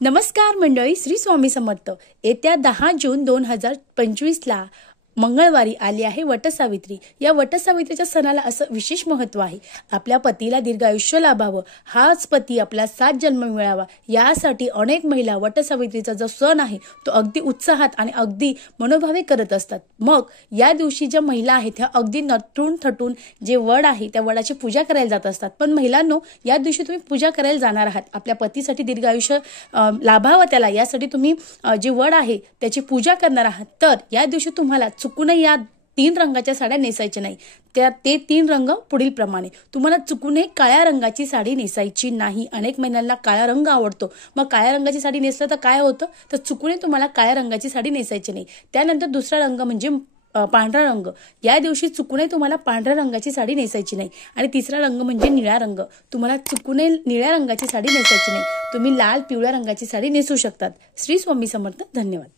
नमस्कार मंडळी, श्री स्वामी समर्थ। येत्या 10 जून 2025 ला मंगळवारी आली आहे वटसावित्री। या वटसावित्रीच्या सणाला असं विशेष महत्त्व आहे। आपल्या पतीला दीर्घायुष्य लाभावं, हाच पती आपला 7 जन्म मिळावा, यासाठी अनेक महिला वटसावित्रीचा जो सण आहे तो अगदी उत्साहात आणि अगदी मनोभावे करत असतात। मग या दिवशी ज्या महिला आहेत त्या अगदी नटून थटून जे वड आहे त्या वडाची पूजा करायला जात असतात। पण महिलांनो, या दिवशी तुम्ही पूजा करायला जाणार आहात, आपल्या पतीसाठी दीर्घायुष्य लाभावं त्याला, यासाठी तुम्ही जे वड आहे त्याची पूजा करणार आहात। तर या दिवशी तुम्हाला चुकूनही या 3 रंगाच्या साड्या नेसायच्या नाही। ते 3 रंग पुढील प्रमाणे, तुम्हाला चुकूनही काळ्या रंगाची साडी नेसायची नाही। अनेक महिलांना काळा रंग आवडतो, मग काळ्या रंगाची साडी नेसलं तर काय होतं, तर चुकूनही तुम्हाला काळ्या रंगाची साडी नेसायची नाही। त्यानंतर दुसरा रंग म्हणजे पांढरा रंग। या दिवशी चुकूनही तुम्हाला पांढऱ्या रंगाची साडी नेसायची नाही। आणि तिसरा रंग म्हणजे निळा रंग, तुम्हाला चुकूनही निळ्या रंगाची साडी नेसायची नाही। तुम्ही लाल पिवळ्या रंगाची साडी नेसू शकतात। श्री स्वामी समर्थ। धन्यवाद।